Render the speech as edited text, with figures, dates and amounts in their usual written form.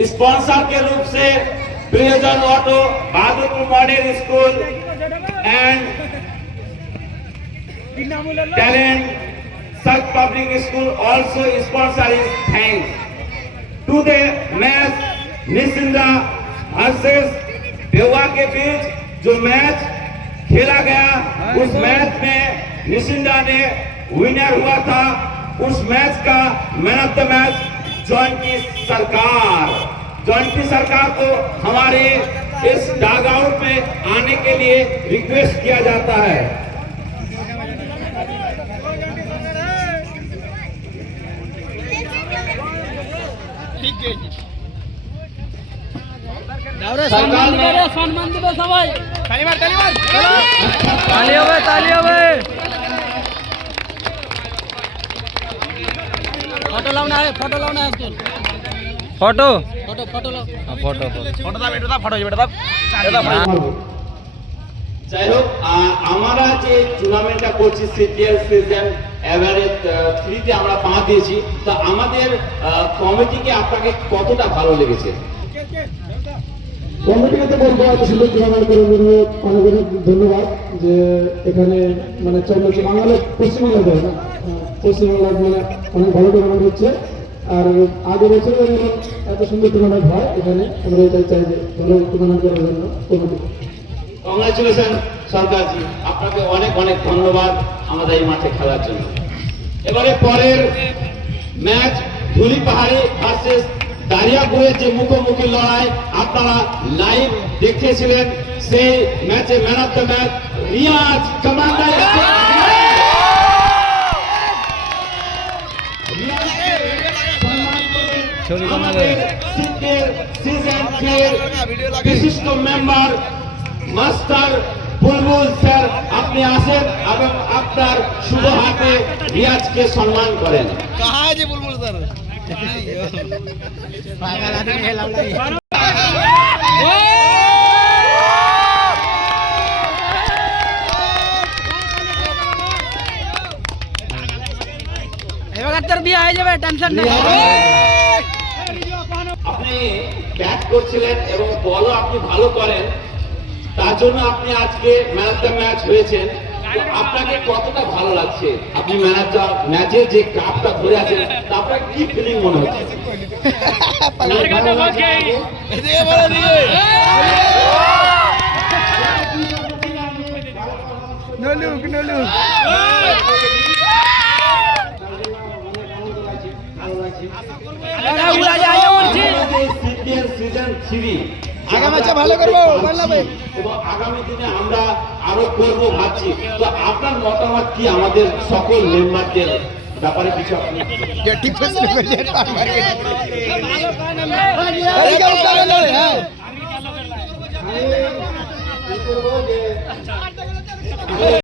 Sponsor के रूप से Priyajan auto, Bahadurpur model school and talent search public school also sponsor is thanks to the match Nishinda versus Bewa के बीच जो match खेला गया, उस मैच में निशिंदा ने विनर हुआ था। उस मैच का मैन ऑफ द मैच जॉइंटी सरकार को हमारे इस डाग आउट में आने के लिए रिक्वेस्ट किया जाता है। সম্মান দিবে সবাই, তালি হবে। ফটো লাও না, ফটো লাও না, একজন ফটো ফটো ফটো লাও, ফটো ফটো দাও, এটা দাও, ফটো এটা দাও, এটা দাও। যাই হোক, আমরা যে টুর্নামেন্টটা করছি সিটিএল সিজন এভারেজ 3 তে আমরা 5 দিয়েছি, তো আমাদের কমিটিকে আপনাকে কতটা ভালো লেগেছে? কমিটিকে বলবো এত সুন্দর টুর্নামেন্ট করার জন্য অনেক অনেক ধন্যবাদ। যে এখানে মানে বাংলাদেশ পশ্চিমবাংলায় হয় না, পশ্চিমবাংলার মানে অনেক ভালো টুর্নামেন্ট হচ্ছে। আর আগের বছর এত সুন্দর টুর্নামেন্ট হয় এখানে, আমরা এটাই চাই যে ভালো টুর্নামেন্ট করার জন্য কমিটি। কংগ্রাচুলেশন সরকারজি, আপনাকে অনেক অনেক ধন্যবাদ আমাদের এই মাঠে খেলার জন্য। এবারে পরের ম্যাচ ধুলি পাহাড়ি ভার্সেস দারিয়াপুরের যে মুখোমুখি লড়াই আপনারা লাইভ দেখেছিলেন, সেই ম্যাচে man of the match Riyaz commander বিশিষ্ট মেম্বার মাস্টার বুলবুল স্যার, আপনি আসেন এবং আপনার শুভ হাতে রিয়াজকে সম্মান করেন। বুলবুল স্যার এবার তোর বিয়ে হয়ে যাবে, টেনশন নেই। আপনি ব্যাট করছিলেন এবং বলও আপনি ভালো করেন, তার জন্য আপনি আজকে ম্যান অফ দ্য ম্যাচ হয়েছেন। তো আপনাকে কতটা ভালো লাগছে? আপনি ম্যাচের যে কাপটা ধরে আছেন, তারপরে কি ফিলিং মনে হচ্ছে? ভালো করবো এবং আগামী দিনে আমরা আরো করবো ভাবছি। তো আপনার মতামত কি আমাদের সকল মেম্বারদের ব্যাপারে কিছু আপনি